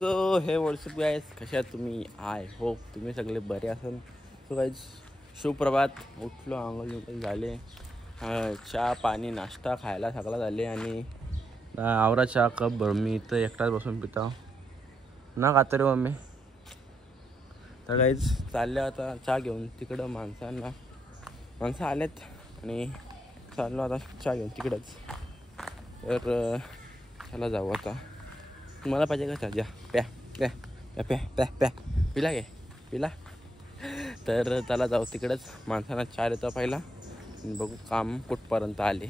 So हे WhatsApp guys, कशा आहात तुम्ही? आय होप तुम्ही सगळे बरे असाल. सो गाईज, सुप्रभात. उठलो, आंघोळ झाले, चहा पाणी नाश्ता खायला सगळं झाले आणि आवरा चहा कप भरून मी इथं एकटाच बसून पिता ना कातरी मम्मी. तर गाईज चालले आता चहा घेऊन तिकडं. माणसं आलेत आणि चाललो आता चहा घेऊन तिकडंच. तर चला जाऊ आता. तुम्हाला पाहिजे का चहा? प्या प्या प्या प्या प्या प्या पिला घे पिला. तर त्याला जाऊ तिकडंच. माणसांना चहा देतो पहिला, बघू काम कुठपर्यंत आले.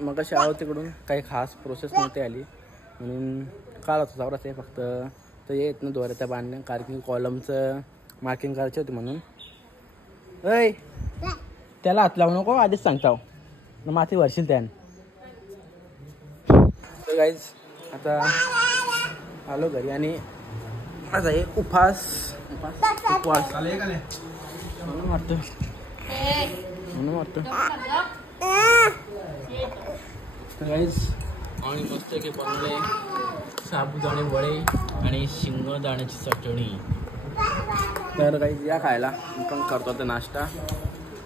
मग कशी आहो तिकडून काही खास प्रोसेस नव्हती आली म्हणून काल होतं जावराच आहे. फक्त तर येत ना दोऱ्याच्या बांधण्या, कारण की कॉलमचं मार्किंग करायची होती म्हणून. ऐ त्याला हात लावू नको, आधीच सांगताव ना, माती भरशील त्यान. तर गाईज आता आलो घरी आणि आता एक उपवास म्हणून वाटतं तर गाईज आणि मस्त की बनवले साबुदाणे वडे आणि शिंगदाण्याची चटणी. तर गाईज या खायला पण करतो आता नाश्ता.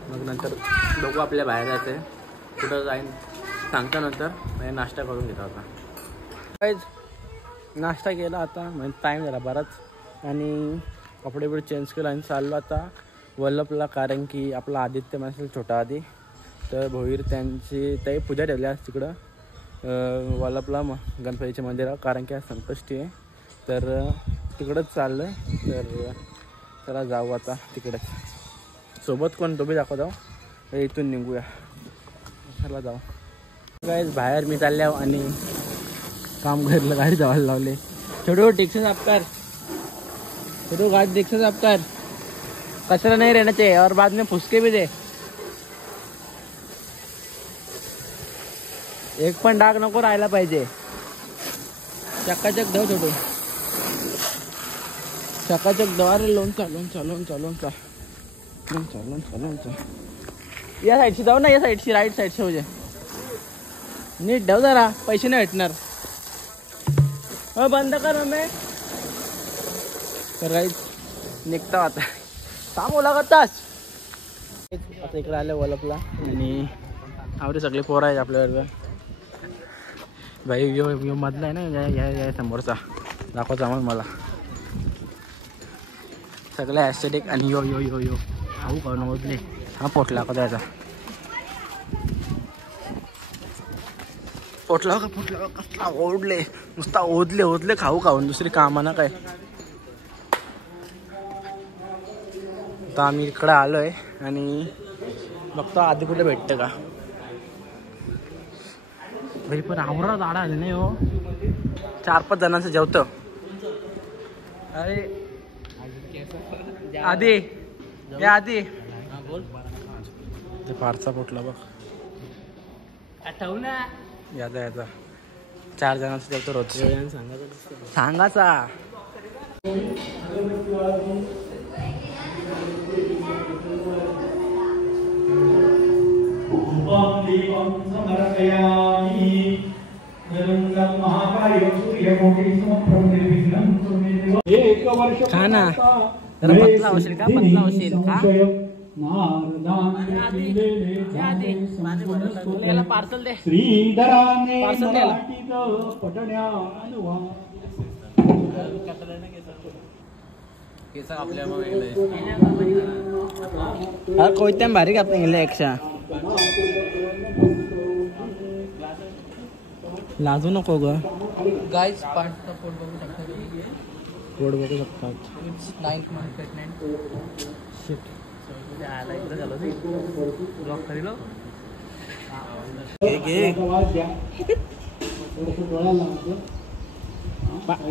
मग नंतर बघू आपल्या बाहेर जायचं कुठं जाईन सांगता नंतर. नाश्ता करून घेतो आता. गाईज नाश्ता केला आता, म्हणजे टाईम झाला बराच आणि कपडे बिडे चेंज केला आणि चाललो आता वल्लभला, कारण की आपला आदित्य माणसाला छोटा आधी तर भोईर त्यांची काही पूजा ठेवली आज तिकडं वल्लभला गणपतीच्या मंदिरावर, कारण की आज संकष्टी आहे. तर तिकडंच चाललं आहे. तर चला जाऊ आता तिकडंच. सोबत कोण तो बी दाखवत आहो. इथून निघूया, चला जाऊ. गाईज बाहेर मी चालले आहो आणि काम करलं, गाडी जावायला लावले. छोटो रिक्शा साफ कर, छोटो गाड़ी रिक्शा साफ कर, कचरा नहीं रहना चाहिए और बाद में फुसके भी दे. एक पण डाग नको राहायला पाहिजे. चकाचक धव छोटो, चकाचक दवारे लोन या साईडशी जाऊ ना, या साईडशी राईट साईडशी हो जाए. नीट ठेव जरा, पैसे नाही भेटणार. बंद कर मम्मी. तर राईट निघता आता. थांबू लागताच. आता इकडे आले वलपला आणि आवडे सगळे पोरं आहेत आपल्याबरोबर. भाई यो मधला आहे ना, या समोरचा दाखवचा मग मला सगळे ॲस्थेटिक. आणि यो यो यो यो खाऊ खाऊ नव्हतले. हा पोटला का द्यायचा, पोटला का कसला ओढले, नुसता ओढले खाऊ खाऊन, दुसरी कामाना काय. तर आम्ही इकडं आलो आहे आणि बघतो आधी कुठे भेटतं का. भाई पण आवरा झाडा आले नाही हो. 4-5 जणांचं जेवतं. अरे आधी या आधी बोल. ते फारसा पोटला बघ, आठव ना. याचा 4 जणांचं जेवतो रोज. सांगाचा खा ना. जरा पतला होशील का, पतला होशील का. पार्सल दे, पार्सल द्यायला. हा कोयत्या भारी कापता गेले एकशा. लाजू नको ग. गाईज पार्टचा पोट बघू शकता, पोट बघू शकतात. 9th month pregnant. शिट आला इकडे झालं ते ब्लॉक करीलो.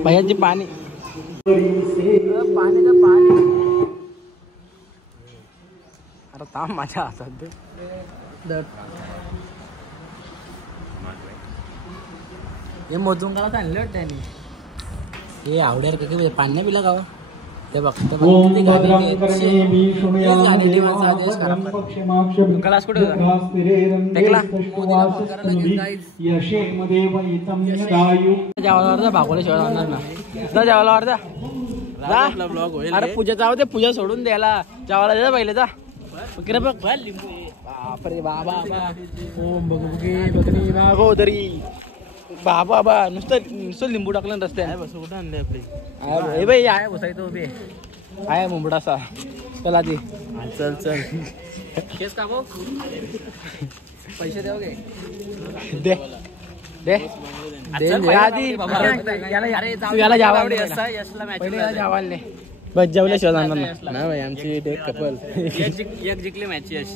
भैयाची पाणी अरे थांब माझ्या हातात दे. हे मोजून काला आणलं त्याने. हे आवड्यावर काही पाणी नाही पिला गावा. ते बघतो ओम भद्रं कर्णेभिः शृणुयाम देवाः भद्रं पश्येमाक्षभिः क्लास कुठे होता टेकला यशेमदेव इतं यदायु जेवायला अर्धा भागवले शिवाय आणणार ना जा जेवायला अर्धा जा ब्लॉग होईल अरे पूजा जाऊ दे पूजा सोडून द्यायला जेवायला दे पहिले जा किरे बघ बापरे बाबा ओम भगवती भगनी भागोदरी बाबा बा नुसतं लिंबू टाकलं ना रस्त्याने बस कुठं आणले आपले हे बाई आहे बसायचं उभे आहे मुंबडासा चला आधी चल चल केस का पैसे देऊ गे दे दे आधी याला जावाले बस जेवल्या शिवाय जाणार ना भाई आमची डेट कपल एक जिंकली मॅच यश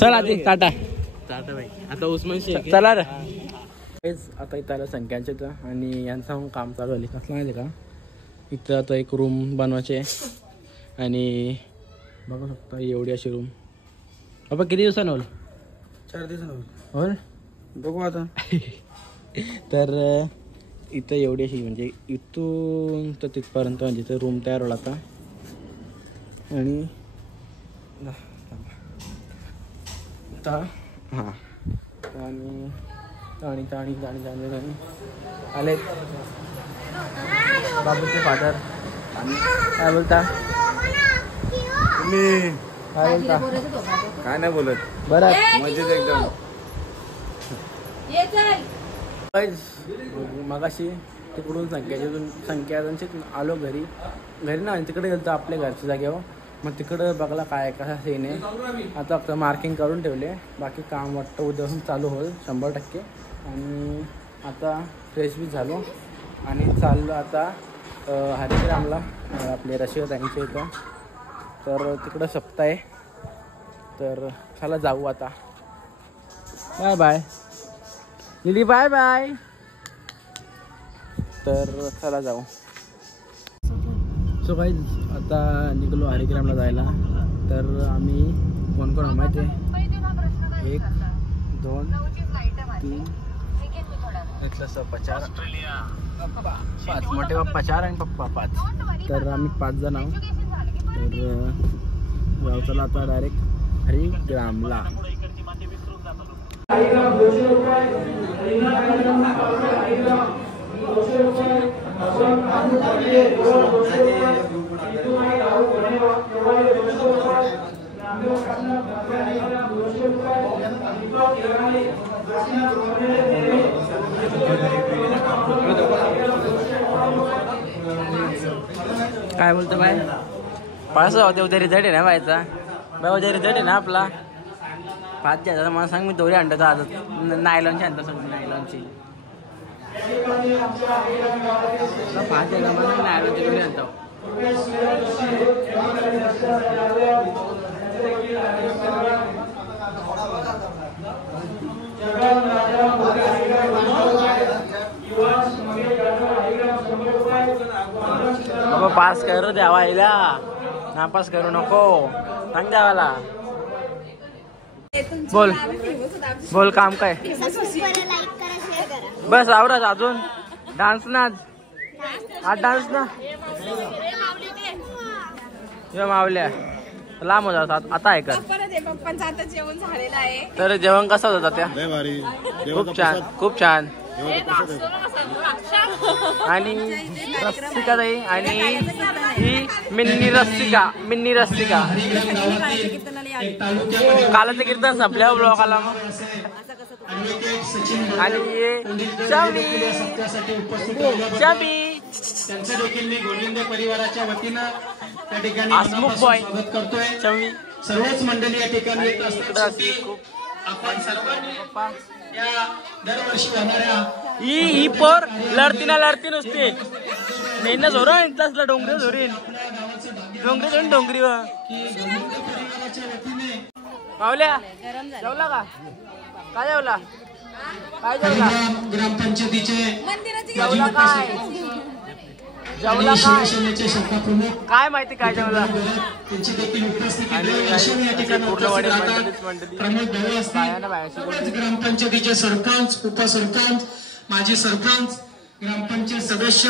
चल आधी टाटा टाटा भाई आता उस्मान शेख चला रे आता इथं आलं संख्यांचे तर आणि यांचं काम चालू आली कसलं माहिती का इथं आता एक रूम बनवायचे आणि बघू शकता एवढी अशी रूम बाबा किती दिवसानं होईल 4 दिवसांनी होईल बघू आता तर इथं एवढी अशी म्हणजे इथून तर तिथपर्यंत म्हणजे इथं रूम तयार होईल आता आणि हां आणि ताणी आले बाबूचे फादर काय बोलता तुम्ही काय बोलता काय नाही बोलत बरं मजेत एकदम मगाशी तिकडून संख्याचे आलो घरी ना तिकडे गेलो आपल्या घरच्या जागेवर मग तिकडं बघला काय कसा सीन आहे आता फक्त मार्किंग करून ठेवले बाकी काम वाटतं उद्यापासून चालू होईल 100% आणि आता फ्रेश बी झालो आणि चाललो आता हरिग्रामला आपले रशिया त्यांच्या इथं तर तिकडं सप्ताह आहे तर चला जाऊ आता bye bye Lily bye bye तर चला जाऊ सो गाईज आता निघलो हरिग्रामला जायला तर आम्ही कोण कोण माहिती आहे 1 2 3 150 5 मोठे पप्पा 4 आणि पप्पा 5 तर आम्ही 5 जण आहोत तर जाऊ चला आता डायरेक्ट हरिग्रामला काय बोलतो बाय पाळसा होते उद्या रिझल्ट आहे ना बायचा बाय उद्या रिझल्ट आहे ना आपला 5 द्यायचा मला सांग मी दोरी आणतो आज नायलॉनची आणतो सगळी नायलॉनची 5 द्यायचा मला नायलॉनची दोरी आणतो बाबा पास करू द्यावा यायला नापास करू नको सांग द्यावाला बोल बोल काम काय बस आवराच अजून डान्स ना आज डान्स ना मावल्या लांब होता आता आहे का तर जेवण कसं होतं त्या खूप छान खूप छान आणि रस्तिका ताई आणि ही मिन्नी रस्तिका कालचं कीर्तन संपल्या ब्लॉगाला मग आणि त्यांचं देखील मी गोविंद परिवाराच्या वतीनं त्या ठिकाणी स्वागत करतोय सर्वच मंडळी या ठिकाणी येत असतात आपण सर्वांनी या दरवर्षी होणाऱ्या ही पोर लढती नुसते मेहनत झोरून तसला डोंगरी झोरीन डोंगरी मावल्या जेवला का काय जेवला ग्रामपंचायतीचे जेवला काय माहिती काय जेवला त्यांची देखील उपस्थिती ग्रामपंचायतीचे सरपंच उपसरपंच माजी सरपंच ग्रामपंचायत सदस्य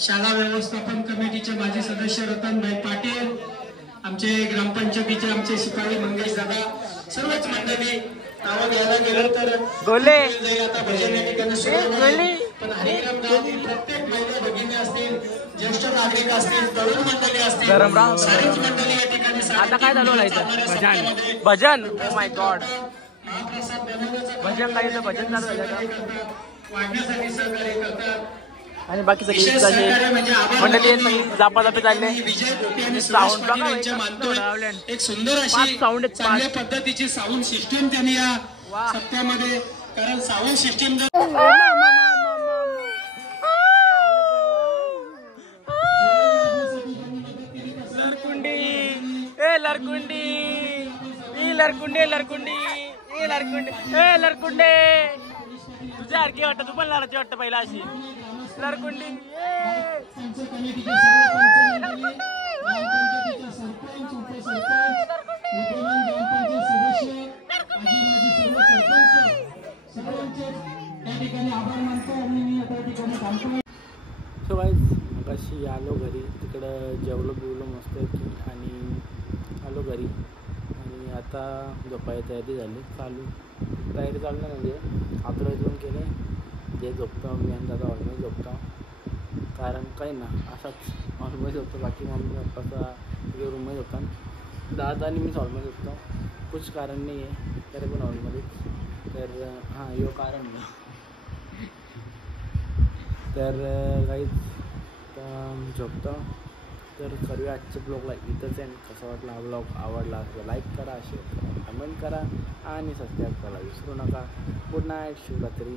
शाळा व्यवस्थापन कमिटीचे माजी सदस्य रतनभाई पाटील, आमचे ग्रामपंचायतीचे आमचे शिपाई मंगेश दादा, सर्वच मंडळी नावं घ्यायला गेलं तर गोले आता भजन या ठिकाणी सुरू आहे. पण हरिग्राम गावातील प्रत्येक महिला भगिनी असतील, ज्येष्ठ नागरिक असतील, तरुण मंडळी असतील, सारीच मंडळी या ठिकाणी आता काय चालू आहे? भजन. ओ माय गॉड, महाप्रसाद बनवण्याचं भजन काय भजन चालू आहे वाढण्यासाठी सहकार्य करतात. आणि बाकी सगळी विशेष सहकार्य म्हणजे मंडळी आहेत, सगळी जापाजापी चालले. विजय गोपी आणि सुरेश पाटील यांच्या मानतोय एक सुंदर अशी चांगल्या पद्धतीची साऊंड सिस्टीम त्यांनी या सप्त्यामध्ये, कारण साऊंड सिस्टीम जर लरकुंडे तुझ्या सारखी वाटत, तू पण लढायची वाटतं पहिला अशी लरकुंडी. सो गाईज मगाशी आलो घरी, तिकडं जेवलो बिवलो मस्त आणि आलो घरी आणि आता झोपायची तयारी झाली. तयारी चालू नाही म्हणजे आतडे दोन केले, जे झोपतो मी आणि दादा हॉलमध्ये झोपतो, कारण काही ना असाच हॉलमध्ये झोपतो. बाकी मम्मी पप्पाचा तिथे रूममध्ये झोपतात, दादा आणि मीच हॉलमध्ये झोपतो. कुछ कारण नाही आहे तरी पण हॉलमध्येच. तर हां यो कारण नाही. तर काहीच झोपतो. तर करूया आजच्या ब्लॉगला इथंच आहे. कसा वाटला हा ब्लॉग, आवडला असं लाईक करा, शेअर करा, कमेंट करा आणि सबस्क्राईब करायला विसरू नका. Good night, Shivratri.